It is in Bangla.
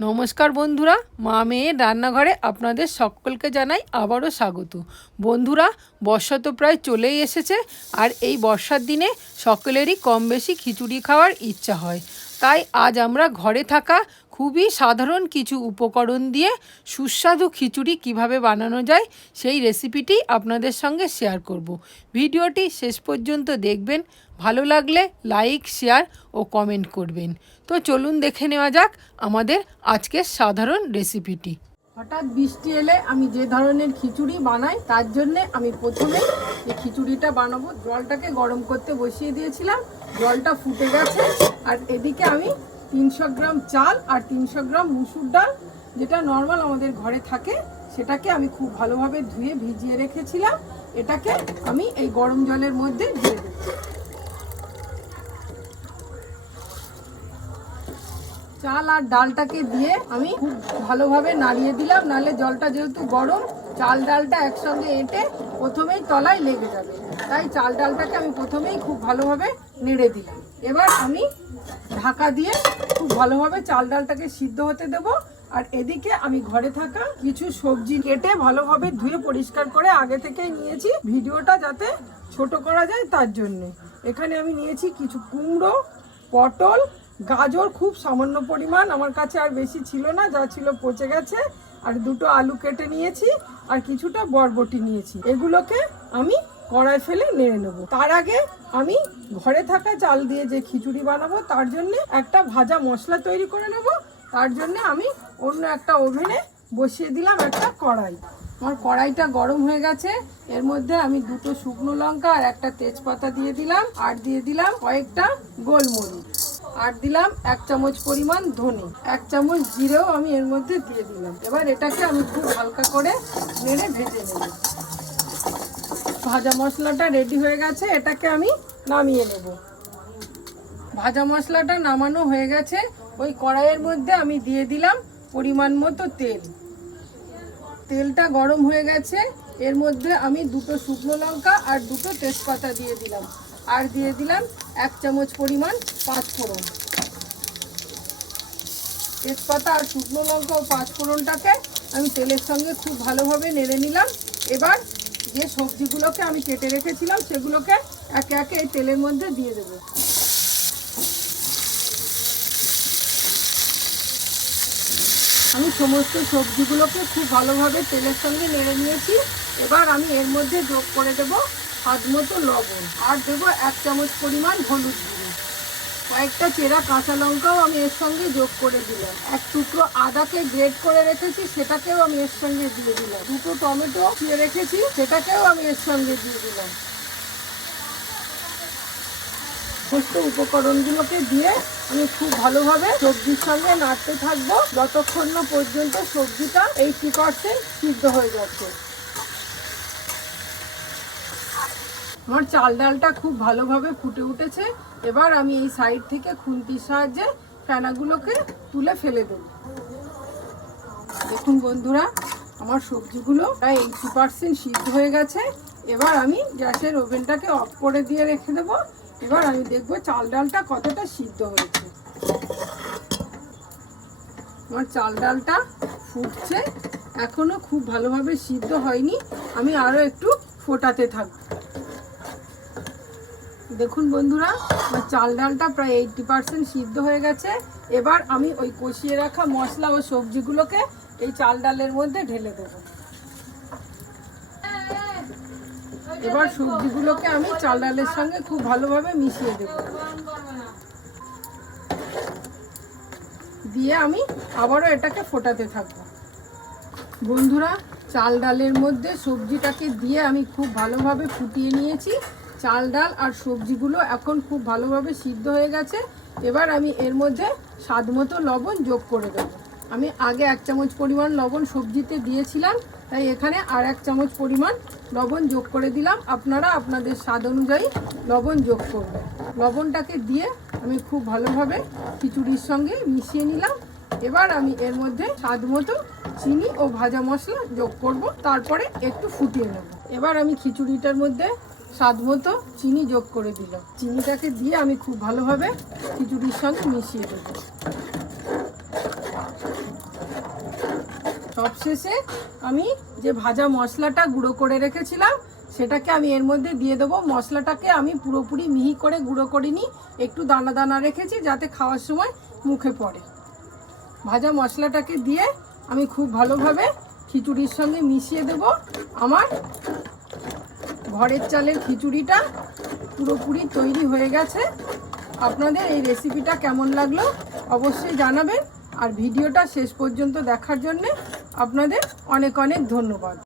নমস্কার বন্ধুরা, মা মেয়ে রান্নাঘরে আপনাদের সকলকে জানাই আবারও স্বাগত। বন্ধুরা, বর্ষা তো প্রায় চলেই এসেছে, আর এই বর্ষার দিনে সকলেরই কম বেশি খিচুড়ি খাওয়ার ইচ্ছা হয়। তাই আজ আমরা ঘরে থাকা খুবই সাধারণ কিছু উপকরণ দিয়ে সুস্বাদু খিচুড়ি কীভাবে বানানো যায় সেই রেসিপিটি আপনাদের সঙ্গে শেয়ার করব। ভিডিওটি শেষ পর্যন্ত দেখবেন, ভালো লাগলে লাইক শেয়ার ও কমেন্ট করবেন। তো চলুন দেখে নেওয়া যাক আমাদের আজকের সাধারণ রেসিপিটি হঠাৎ বৃষ্টি এলে আমি যে ধরনের খিচুড়ি বানাই, তার জন্যে আমি প্রথমে এই খিচুড়িটা বানাবো। জলটাকে গরম করতে বসিয়ে দিয়েছিলাম। জলটা ফুটে গেছে। আর এদিকে আমি তিনশো গ্রাম চাল আর তিনশো গ্রাম মুসুর ডাল, যেটা নর্মাল আমাদের ঘরে থাকে, সেটাকে আমি খুব ভালোভাবে ধুয়ে ভিজিয়ে রেখেছিলাম। এটাকে আমি এই গরম জলের মধ্যে দিয়ে দেবো চাল আর ডালটাকে দিয়ে আমি খুব ভালোভাবে নাড়িয়ে দিলাম নালে জলটা যেহেতু গরম, চাল ডালটা একসঙ্গে এঁটে প্রথমেই তলায় লেগে যাবে। তাই চাল ডালটাকে আমি প্রথমেই খুব ভালোভাবে নেড়ে দিলাম। এবার আমি ঢাকা দিয়ে খুব ভালোভাবে চাল ডালটাকে সিদ্ধ হতে দেব। আর এদিকে আমি ঘরে থাকা কিছু সবজি কেটে ভালোভাবে ধুয়ে পরিষ্কার করে আগে থেকে নিয়েছি। ভিডিওটা যাতে ছোট করা যায় তার জন্য। এখানে আমি নিয়েছি কিছু কুমড়ো, পটল, গাজর খুব সামান্য পরিমাণ, আমার কাছে আর বেশি ছিল না, যা ছিল পচে গেছে। আর দুটো আলু কেটে নিয়েছি, আর কিছুটা বরবটি নিয়েছি। এগুলোকে আমি কড়াই ফেলে নেড়ে নেব। তার আগে আমি ঘরে থাকা চাল দিয়ে যে খিচুড়ি বানাবো, তার জন্য একটা ভাজা মশলা তৈরি করে নেব। তার জন্য আমি অন্য একটা ওভেনে বসিয়ে দিলাম একটা কড়াই। আমার কড়াইটা গরম হয়ে গেছে। এর মধ্যে আমি দুটো শুকনো লঙ্কা আর একটা তেজপাতা দিয়ে দিলাম। আর দিয়ে দিলাম কয়েকটা গোলমরিচ। আর দিলাম এক চামচ পরিমাণ ধনে। এক চামচ জিরেও আমি এর মধ্যে দিয়ে দিলাম। এবার এটাকে আমি খুব হালকা করে নেড়ে ভেজে নেব। ভাজা মশলাটা রেডি হয়ে গেছে, এটাকে আমি নামিয়ে নেব। ভাজা মশলাটা নামানো হয়ে গেছে, ওই কড়াইয়ের মধ্যে আমি দিয়ে দিলাম পরিমাণ মতো তেল। তেলটা গরম হয়ে গেছে, এর মধ্যে আমি দুটো শুকনো লঙ্কা আর দুটো তেজপাতা দিয়ে দিলাম। আর দিয়ে দিলাম এক চামচ পরিমাণ পাঁচফোড়ন। তেজপাতা আর শুকনো লঙ্কা ও পাঁচফোড়নটাকে আমি তেলের সঙ্গে খুব ভালোভাবে নেড়ে নিলাম। এবার যে সবজিগুলোকে আমি কেটে রেখেছিলাম, সেগুলোকে একে একে এই তেলের মধ্যে দিয়ে দেবো। আমি সমস্ত সবজিগুলোকে খুব ভালোভাবে তেলের সঙ্গে নেড়ে নিয়েছি। এবার আমি এর মধ্যে যোগ করে দেব স্বাদ মতো লবণ। আর দেবো এক চামচ পরিমাণ হলুদ কয়েকটা চেরা কাঁচা লঙ্কাও আমি এর সঙ্গে যোগ করে দিলাম। এক টুকরো আদাকে গ্রেড করে রেখেছি, সেটাকেও আমি এর সঙ্গে দিয়ে দিলাম। দুটো টমেটো দিয়ে রেখেছি, সেটাকেও আমি এর সঙ্গে দিয়ে দিলাম। সমস্ত উপকরণগুলোকে দিয়ে আমি খুব ভালোভাবে সবজির সঙ্গে নাড়তে থাকব। যতক্ষণ না পর্যন্ত সবজিটা এইটি পার্সেন্ট সিদ্ধ হয়ে যাচ্ছে। আমার চাল ডালটা খুব ভালোভাবে ফুটে উঠেছে। এবার আমি এই সাইড থেকে খুন্তির সাহায্যে ফেনাগুলোকে তুলে ফেলে দেব। দেখুন বন্ধুরা, আমার সবজিগুলো প্রায় এইটি পার্সেন্ট সিদ্ধ হয়ে গেছে। এবার আমি গ্যাসের ওভেনটাকে অফ করে দিয়ে রেখে দেবো। এবার আমি দেখব চাল ডালটা কতটা সিদ্ধ হয়েছে। আমার চাল ডালটা ফুটছে, এখনও খুব ভালোভাবে সিদ্ধ হয়নি। আমি আরও একটু ফোটাতে থাকব। দেখুন বন্ধুরা, আমার চাল ডালটা প্রায় এইটটি পার্সেন্ট সিদ্ধ হয়ে গেছে। এবার আমি ওই কষিয়ে রাখা মশলা ও সবজিগুলোকে এই চাল ডালের মধ্যে ঢেলে দেবো। এবার সবজিগুলোকে আমি চাল ডালের সঙ্গে খুব ভালোভাবে মিশিয়ে দেব। দিয়ে আমি আবারও এটাকে ফোটাতে থাকব। বন্ধুরা, চাল ডালের মধ্যে সবজিটাকে দিয়ে আমি খুব ভালোভাবে ফুটিয়ে নিয়েছি। চাল ডাল আর সবজিগুলো এখন খুব ভালোভাবে সিদ্ধ হয়ে গেছে। এবার আমি এর মধ্যে স্বাদ মতো লবণ যোগ করে দেবো। আমি আগে এক চামচ পরিমাণ লবণ সবজিতে দিয়েছিলাম, তাই এখানে আর এক চামচ পরিমাণ লবণ যোগ করে দিলাম। আপনারা আপনাদের স্বাদ অনুযায়ী লবণ যোগ করবেন। লবণটাকে দিয়ে আমি খুব ভালোভাবে খিচুড়ির সঙ্গে মিশিয়ে নিলাম। এবার আমি এর মধ্যে স্বাদ মতো চিনি ও ভাজা মশলা যোগ করব, তারপরে একটু ফুটিয়ে নেব। এবার আমি খিচুড়িটার মধ্যে স্বাদ মতো চিনি যোগ করে দিলাম চিনিটাকে দিয়ে আমি খুব ভালোভাবে খিচুড়ির সঙ্গে মিশিয়ে দেবো। সবশেষে আমি যে ভাজা মশলাটা গুঁড়ো করে রেখেছিলাম, সেটাকে আমি এর মধ্যে দিয়ে দেবো। মশলাটাকে আমি পুরোপুরি মিহি করে গুঁড়ো করিনি, একটু দানা দানা রেখেছি যাতে খাওয়ার সময় মুখে পড়ে। ভাজা মশলাটাকে দিয়ে আমি খুব ভালোভাবে খিচুড়ির সঙ্গে মিশিয়ে দেব। আমার ঘরের চালের খিচুড়িটা পুরোপুরি তৈরি হয়ে গেছে। আপনাদের এই রেসিপিটা কেমন লাগল অবশ্যই জানাবেন। আর ভিডিওটা শেষ পর্যন্ত দেখার জন্যে আপনাদের অনেক অনেক ধন্যবাদ।